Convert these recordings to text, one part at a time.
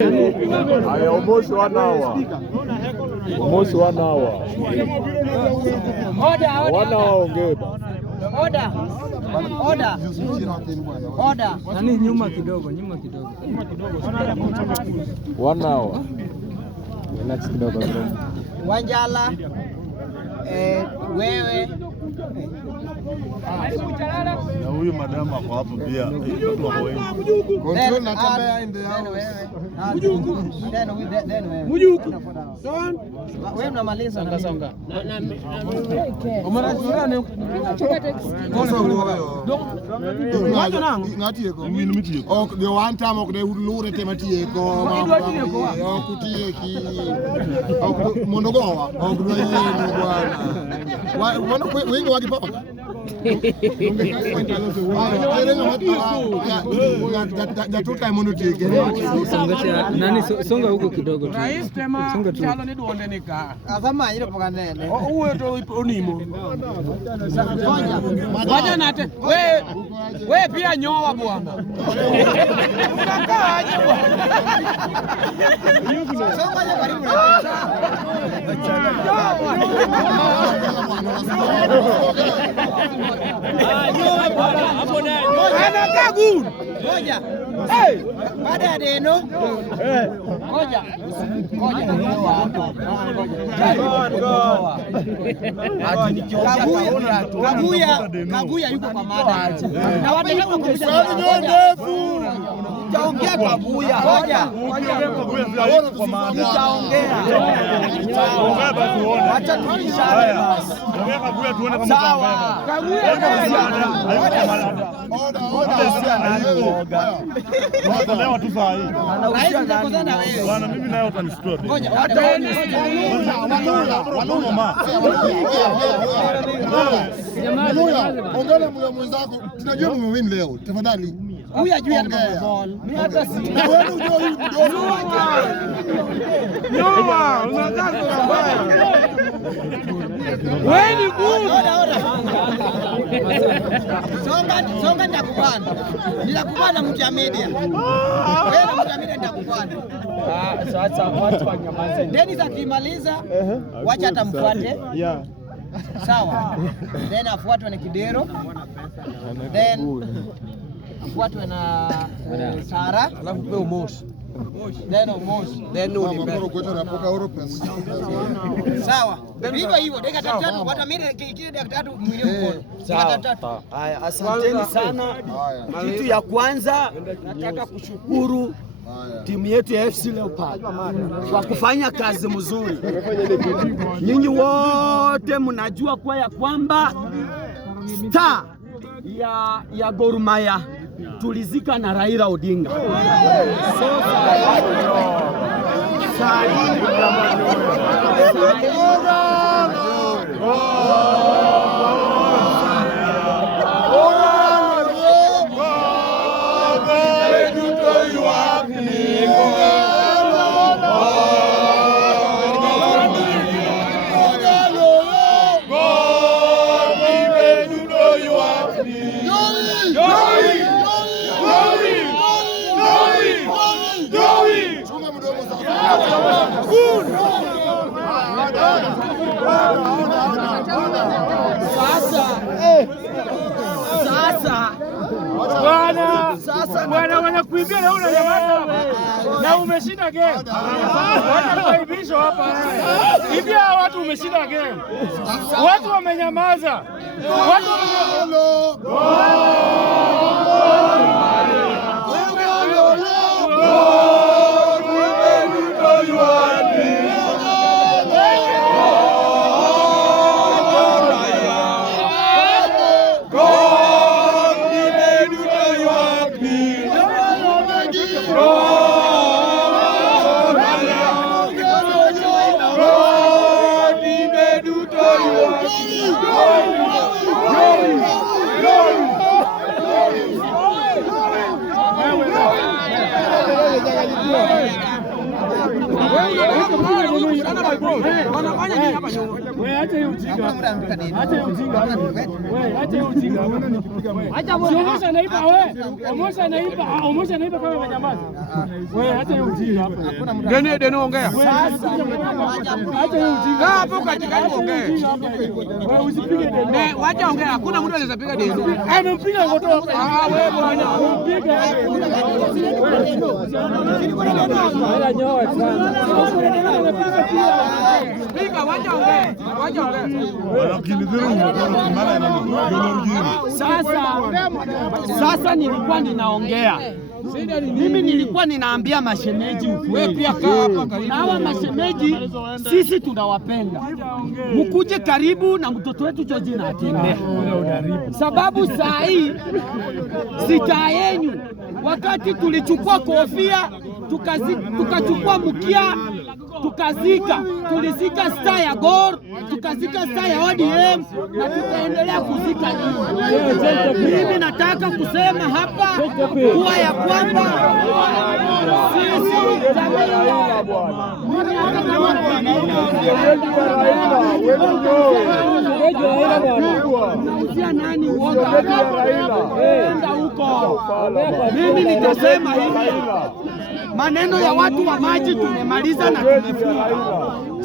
Almost 1 hour. Almost 1 hour. Order. Nani nyuma kidogo. 1 hour. Relax kidogo bro. Wanjala wewe na huyu madam ako hapo pia. Control na kamera in the house. Mujuku. Wewe mnamaliza songa. Umarajirane. Kosa huyo. Wacho nango. Ngatieko. Mimi nimitieko. Ok the one time ok de lure tematieko. Okutieki. Ok mondo gowa. Ok dwa yenu bwana. Wana wengi wakipapa. Nani songa huko kidogo tu. Songa tu. Chalo ni duonde nika. Azama ile poka nene. Uwe to onimo. Waja nate. We pia nyoa bwana. Unakaa aje bwana. Songa ya karibu na. Anakaa good. Ngoja. Baada ya neno. Ngoja. Kaguya yuko kwa mada. Na waendelea kukumbusha ndefu. Nitaongea Kaguya. Ngoja. Nitaongea. Acha tuishane basi. Ongea Kaguya tuone kama sawa. Kaguya Leo tu saa hii. Bwana mimi nayo utanistua. Ngoja. Ongea mwa mwenzako. Tunajua mmewin leo. Tafadhali. Huyu ajui ana ball. Mimi hata si. Wewe unajua huyu Nyoa, unakaa mbaya. Wewe ni good. Songa nitakubana. Nitakubana mtu ya media. Wewe na mtu ya media nitakubana. Sasa watu wanyamaze. Dennis akimaliza wacha atamfuate. Yeah. Sawa. Then afuatwe na Kidero. Then afuatwe na Sara. Alafu pe Omos. Then Omos. Then Sawa. Hivyo dakika 3 watamiri kile dakika 3 milioni mkono. Dakika 3. Haya, asanteni sana. Kitu ya kwanza nataka kushukuru timu yetu ya FC Leopard kwa kufanya kazi mzuri. Nyinyi wote mnajua kwa ya kwamba star ya Gor Mahia tulizika na Raila Odinga. Sasa bwana wanakuibia na unanyamaza na umeshinda game. Wanakuibisha hapa. Hivi watu umeshinda game. Watu wamenyamaza. Watu Wanafanya nini hapa nyuma? Wewe acha hiyo ujinga. Acha hiyo ujinga. Wewe acha hiyo ujinga. Acha Omosha naiba wewe. Omosha naiba kama wanyamaza. Wewe acha hiyo ujinga hapa. Deno ongea. Acha hiyo ujinga. Hapo katikati ongea. Wewe usipige Deno. Wacha ongea. Hakuna mtu anaweza piga Deno. Amempiga ngoto. Wewe bwana. Piga. Piga wacha ongea. Wacha ongea. Sasa nilikuwa ninaongea. Mimi nilikuwa ninaambia mashemeji wewe pia kaa hapa karibu. Na hawa mashemeji sisi tunawapenda. Mkuje karibu na mtoto wetu George na atembea. Sababu saa hii sita yenu wakati tulichukua kofia tukachukua mkia tukazika, tulizika star ya Gor, tukazika star ya ODM na tutaendelea kuzika nyinyi. Mimi nataka kusema hapa kuwa ya kwamba sisi nani enda huko. Mimi nitasema hivi, maneno ya watu wa maji tumemaliza na tumefunga.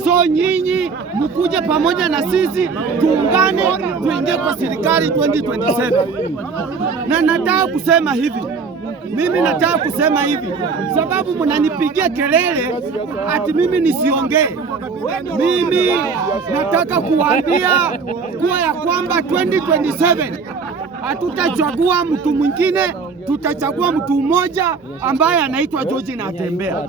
So nyinyi mkuje pamoja na sisi tuungane tuingie kwa serikali 2027. Na nataka kusema hivi, mimi nataka kusema hivi sababu mnanipigia kelele ati mimi nisiongee. Mimi nataka kuambia kuwa ya kwamba 2027 hatutachagua mtu mwingine, tutachagua mtu mmoja ambaye anaitwa George na atembea.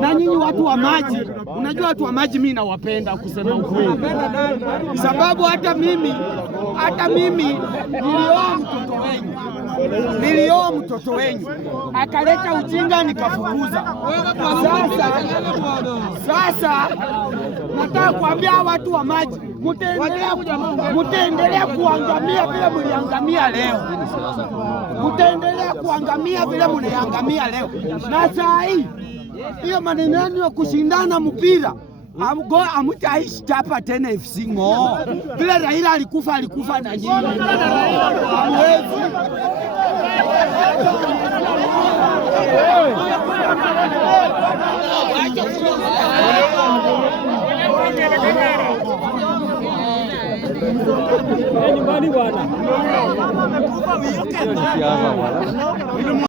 Na nyinyi watu wa maji, unajua watu wa maji mimi nawapenda kusema ukweli. Sababu hata mimi nilioa mtoto wenyu akaleta ujinga nikafukuza. Sasa nataka kuambia watu wa maji mtaendelea kuangamia vile mliangamia leo. Mtaendelea kuangamia vile mliangamia leo. Na saa hii hiyo maneno yenu ya kushindana mpira hamtaishi hapa tena FC ngo. Vile Raila alikufa na nyinyi. Hamwezi. Nyumbani bwana.